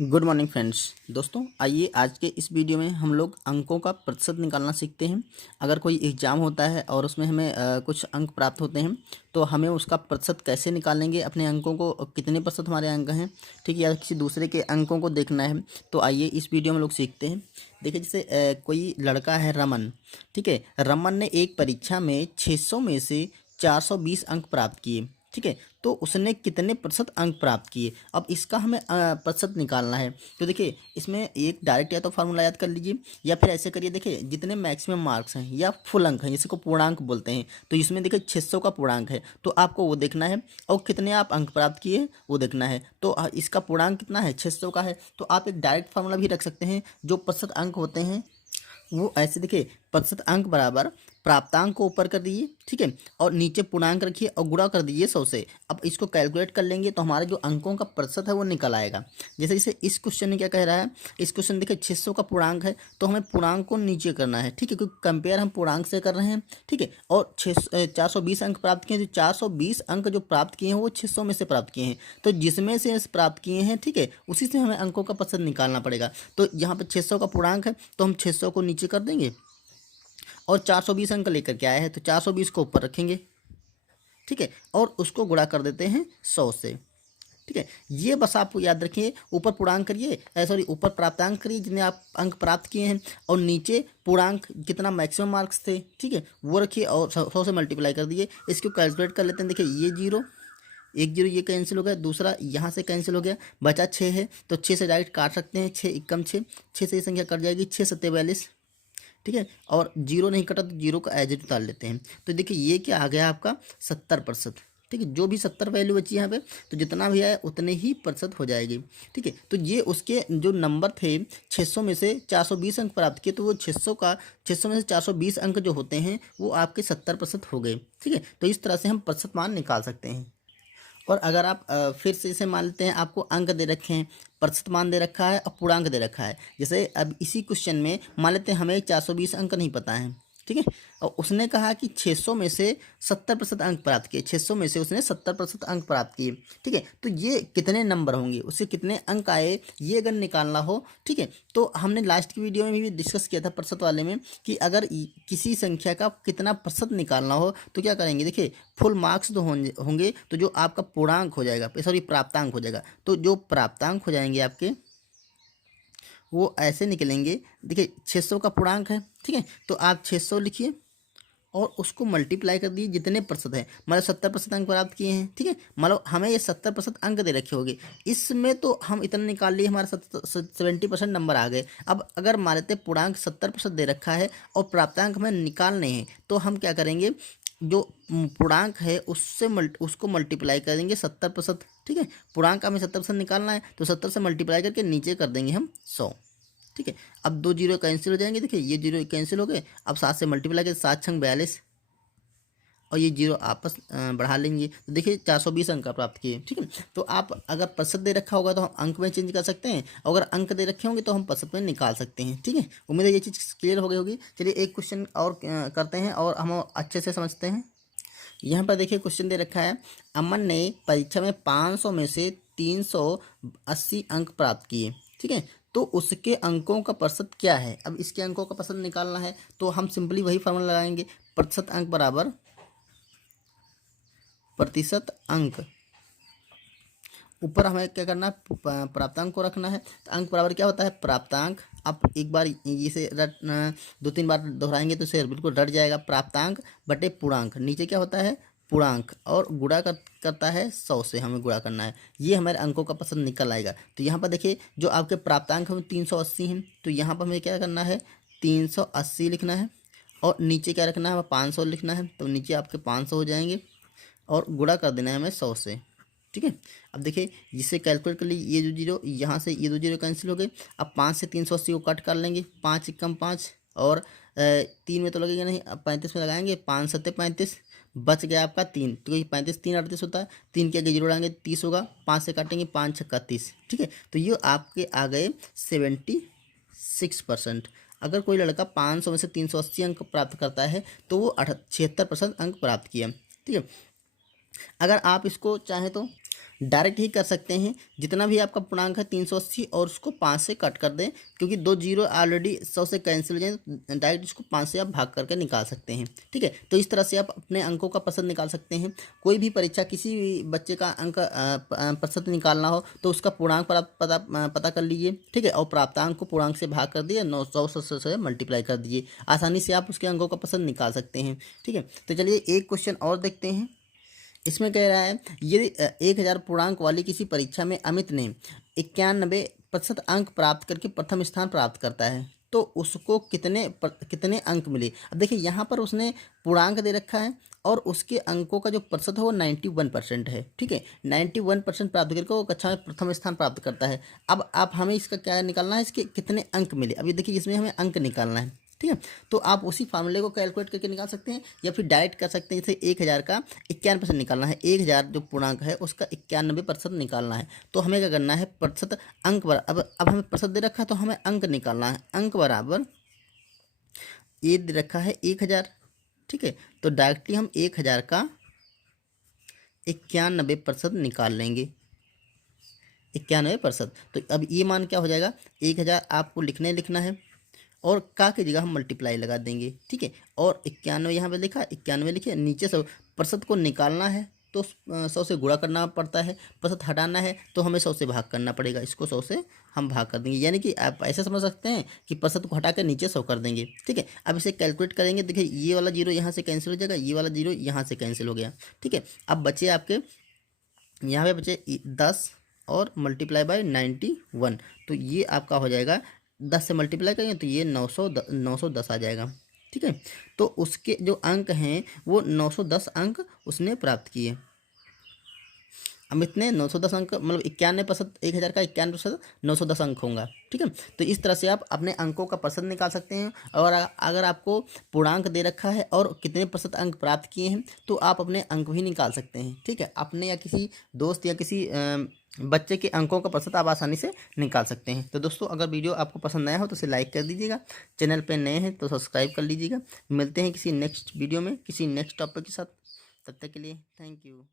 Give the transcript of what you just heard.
Good morning friends. दोस्तों आइए आज के इस वीडियो में हम लोग अंकों का प्रतिशत निकालना सीखते हैं। अगर कोई एग्ज़ाम होता है और उसमें हमें कुछ अंक प्राप्त होते हैं तो हमें उसका प्रतिशत कैसे निकालेंगे, अपने अंकों को कितने प्रतिशत हमारे अंक हैं, ठीक है, या किसी दूसरे के अंकों को देखना है। तो आइए इस वीडियो में हम लोग सीखते हैं। देखिए जैसे कोई लड़का है रमन, ठीक है। रमन ने एक परीक्षा में 600 में से 420 अंक प्राप्त किए, ठीक है। तो उसने कितने प्रतिशत अंक प्राप्त किए, अब इसका हमें प्रतिशत निकालना है। तो देखिए इसमें एक डायरेक्ट या तो फार्मूला याद कर लीजिए या फिर ऐसे करिए। देखिए जितने मैक्सिमम मार्क्स हैं या फुल अंक हैं, जिसे को पूर्णांक बोलते हैं, तो इसमें देखिए 600 का पूर्णांक है तो आपको वो देखना है और कितने आप अंक प्राप्त किए वो देखना है। तो इसका पूर्णांक कितना है, 600 का है। तो आप एक डायरेक्ट फार्मूला भी रख सकते हैं। जो प्रतिशत अंक होते हैं वो ऐसे देखिए, प्रतिशत अंक बराबर प्राप्तांक को ऊपर कर दीजिए, ठीक है, और नीचे पूर्णांक रखिए और गुणा कर दीजिए 100 से। अब इसको कैलकुलेट कर लेंगे तो हमारे जो अंकों का प्रतिशत है वो निकल आएगा। जैसे जैसे इस क्वेश्चन में क्या कह रहा है, इस क्वेश्चन देखिए 600 का पूर्णांक है तो हमें पूर्णांक को नीचे करना है, ठीक है, क्योंकि कंपेयर हम पूर्णांक से कर रहे हैं, ठीक है। और 420 अंक प्राप्त किए, तो 420 अंक जो प्राप्त किए हैं वो 600 में से प्राप्त किए हैं। तो जिसमें से प्राप्त किए हैं, ठीक है, उसी से हमें अंकों का प्रतिशत निकालना पड़ेगा। तो यहाँ पर 600 का पूर्णांक है तो हम 600 को नीचे कर देंगे और 420 अंक लेकर के आए हैं तो 420 को ऊपर रखेंगे, ठीक है, और उसको गुणा कर देते हैं 100 से, ठीक है। ये बस आप याद रखिए, ऊपर पूर्णांक करिए, सॉरी ऊपर प्राप्तांक करिए जितने आप अंक प्राप्त किए हैं, और नीचे पूर्णांक कितना मैक्सिमम मार्क्स थे, ठीक है, वो रखिए और 100 से मल्टीप्लाई कर दिए। इसको कैलकुलेट कर लेते हैं। देखिए ये जीरो, एक जीरो ये कैंसिल हो गया, दूसरा यहाँ से कैंसिल हो गया, बचा 6 है तो 6 से डायरेक्ट काट सकते हैं। 6 एकम 6, 6 से ये संख्या कट जाएगी, 6 सत्ते 42, ठीक है, और जीरो नहीं कटा तो जीरो का एज इट उतार लेते हैं। तो देखिए ये क्या आ गया आपका 70%, ठीक है। जो भी 70 वैल्यू बची यहाँ पे, तो जितना भी आया उतने ही प्रतिशत हो जाएगी, ठीक है। तो ये उसके जो नंबर थे 600 में से 420 अंक प्राप्त किए, तो वो 600 में से 420 अंक जो होते हैं वो आपके 70% हो गए, ठीक है। तो इस तरह से हम प्रतिशत मान निकाल सकते हैं। और अगर आप फिर से इसे मान लेते हैं, आपको अंक दे रखे हैं, प्रतिशत मान दे रखा है और पूर्णांक दे रखा है। जैसे अब इसी क्वेश्चन में मान लेते हैं हमें 420 अंक नहीं पता है, ठीक है, और उसने कहा कि 600 में से 70% अंक प्राप्त किए, 600 में से उसने 70% अंक प्राप्त किए, ठीक है। तो ये कितने नंबर होंगे, उससे कितने अंक आए, ये अगर निकालना हो, ठीक है, तो हमने लास्ट की वीडियो में भी डिस्कस किया था प्रतिशत वाले में कि अगर किसी संख्या का कितना प्रतिशत निकालना हो तो क्या करेंगे। देखिए फुल मार्क्स तो होंगे तो जो आपका पूर्णांक हो जाएगा, सॉरी प्राप्तांक हो जाएगा, तो जो प्राप्तांक हो जाएंगे आपके वो ऐसे निकलेंगे। देखिए 600 का पूर्णांक है, ठीक है, तो आप 600 लिखिए और उसको मल्टीप्लाई कर दिए जितने प्रतिशत है, मतलब 70% अंक प्राप्त किए हैं, ठीक है। मतलब हमें ये 70% अंक दे रखे होंगे, इसमें तो हम इतना निकाल लिए, हमारा 70% नंबर आ गए। अब अगर मान लेते पूर्णांक 70% दे रखा है और प्राप्तांक हमें निकालने हैं तो हम क्या करेंगे, जो पूर्णांक है उससे उसको मल्टीप्लाई कर देंगे 70%, ठीक है। पूर्णांक हमें 70% निकालना है तो 70 से मल्टीप्लाई करके नीचे कर देंगे हम 100, ठीक है। अब दो जीरो कैंसिल हो जाएंगे, देखिए ये जीरो कैंसिल हो गए। अब 7 से मल्टीप्लाई करके 7 छंग 42 और ये जीरो आपस बढ़ा लेंगे तो देखिए 420 अंक का प्राप्त किए, ठीक है। तो आप अगर प्रतिशत दे रखा होगा तो हम अंक में चेंज कर सकते हैं, अगर अंक दे रखे होंगे तो हम प्रतिशत में निकाल सकते हैं, ठीक है। उम्मीद है ये चीज़ क्लियर हो गई होगी। चलिए एक क्वेश्चन और करते हैं और हम अच्छे से समझते हैं। यहाँ पर देखिए क्वेश्चन दे रखा है, अमन ने परीक्षा में 500 में से 380 अंक प्राप्त किए, ठीक है, तो उसके अंकों का प्रतिशत क्या है। अब इसके अंकों का प्रतिशत निकालना है तो हम सिंपली वही फार्मूला लगाएंगे, प्रतिशत अंक बराबर प्रतिशत अंक, ऊपर हमें क्या करना है, प्राप्तांक को रखना है। तो अंक बराबर क्या होता है, प्राप्तांक। आप एक बार इसे रट 2-3 बार दोहराएंगे तो इसे बिल्कुल रट जाएगा। प्राप्तांक बटे पूर्णांक, नीचे क्या होता है पूर्णांक, और गुणा करता है 100 से, हमें गुणा करना है। ये हमारे अंकों का प्रतिशत निकल आएगा। तो यहाँ पर देखिए जो आपके प्राप्तांक हैं 380 हैं, तो यहाँ पर हमें क्या करना है 380 लिखना है और नीचे क्या रखना है हमें 500 लिखना है। तो नीचे आपके 500 हो जाएंगे और गुणा कर देना है हमें 100 से, ठीक है। अब देखिए जिससे कैलकुलेट कर लीजिए, ये जो जीरो यहाँ से ये दो जीरो कैंसिल हो गए। अब 5 से 380 को कट कर लेंगे, 5 एकम 5 और 3 में तो लगेगा नहीं, अब 35 में लगाएंगे, 5 सत्ते 35, बच गया आपका 3, तो 35 3 38 होता है, 3 के आगे जीरो डालेंगे 30 होगा, 5 से काटेंगे 5 छक्का 30, ठीक है। तो ये आपके आ गए 76%। अगर कोई लड़का 500 में से 380 अंक प्राप्त करता है तो वो 76% अंक प्राप्त किया, ठीक है। अगर आप इसको चाहें तो डायरेक्ट ही कर सकते हैं। जितना भी आपका पूर्णांक है 380 और उसको 5 से कट कर दें, क्योंकि 2 जीरो ऑलरेडी 100 से कैंसिल हो जाए, डायरेक्ट इसको 5 से आप भाग करके निकाल सकते हैं। ठीक है, तो इस तरह से आप अपने अंकों का प्रतिशत निकाल सकते हैं। कोई भी परीक्षा किसी भी बच्चे का अंक प्रतिशत निकालना हो तो उसका पूर्णांक पर आप पता कर लीजिए। ठीक है, और प्राप्तांक को पूर्णांक से भाग कर दिए, 900 से मल्टीप्लाई कर दीजिए, आसानी से आप उसके अंकों का प्रतिशत निकाल सकते हैं। ठीक है, तो चलिए एक क्वेश्चन और देखते हैं। इसमें कह रहा है यदि 1000 पूर्णांक वाली किसी परीक्षा में अमित ने 91% अंक प्राप्त करके प्रथम स्थान प्राप्त करता है तो उसको कितने अंक मिले। अब देखिए यहाँ पर उसने पूर्णांक दे रखा है और उसके अंकों का जो प्रतिशत है वो 91% है। ठीक है, 91% प्राप्त करके वो कक्षा में प्रथम स्थान प्राप्त करता है। अब आप हमें इसका क्या निकालना है, इसके कितने अंक मिले। अभी देखिए इसमें हमें अंक निकालना है। ठीक है, तो आप उसी फार्मूले को कैलकुलेट करके निकाल सकते हैं या फिर डायरेक्ट कर सकते हैं। जैसे 1000 का 91% निकालना है, 1000 जो पूर्णांक है उसका 91% निकालना है, तो हमें क्या करना है, प्रतिशत अंक बराबर, अब हमें प्रतिशत दे रखा है तो हमें अंक निकालना है। अंक बराबर ये दे रखा है 1000। ठीक है, तो डायरेक्टली हम 1000 का 91% निकाल लेंगे, 91%। तो अब ये मान क्या हो जाएगा, 1000 आपको लिखना है और का की जगह हम मल्टीप्लाई लगा देंगे। ठीक है, और 91 यहाँ पे लिखा, 91 लिखे, नीचे 100% को निकालना है तो 100 से गुणा करना पड़ता है, प्रतिशत हटाना है तो हमें 100 से भाग करना पड़ेगा। इसको 100 से हम भाग कर देंगे, यानी कि आप ऐसे समझ सकते हैं कि प्रतिशत को हटा कर नीचे 100 कर देंगे। ठीक है, अब इसे कैलकुलेट करेंगे। देखिए ये वाला जीरो यहाँ से कैंसिल हो जाएगा, ये वाला जीरो यहाँ से कैंसिल हो गया। ठीक है, अब बचे आपके यहाँ पे बचे 10 और मल्टीप्लाई बाय 91, तो ये आपका हो जाएगा 10 से मल्टीप्लाई करेंगे तो ये 910 आ जाएगा। ठीक है, तो उसके जो अंक हैं वो 910 अंक उसने प्राप्त किए। अमित ने 910 अंक, मतलब 91%, 1000 का 91% 910 अंक होगा। ठीक है, तो इस तरह से आप अपने अंकों का प्रतिशत निकाल सकते हैं। और अगर आपको पूर्णांक दे रखा है और कितने प्रतिशत अंक प्राप्त किए हैं तो आप अपने अंक भी निकाल सकते हैं। ठीक है, अपने या किसी दोस्त या किसी बच्चे के अंकों का प्रतिशत आप आसानी से निकाल सकते हैं। तो दोस्तों अगर वीडियो आपको पसंद आया हो तो इसे लाइक कर दीजिएगा, चैनल पर नए हैं तो सब्सक्राइब कर लीजिएगा। मिलते हैं किसी नेक्स्ट वीडियो में किसी नेक्स्ट टॉपिक के साथ, तब तक के लिए थैंक यू।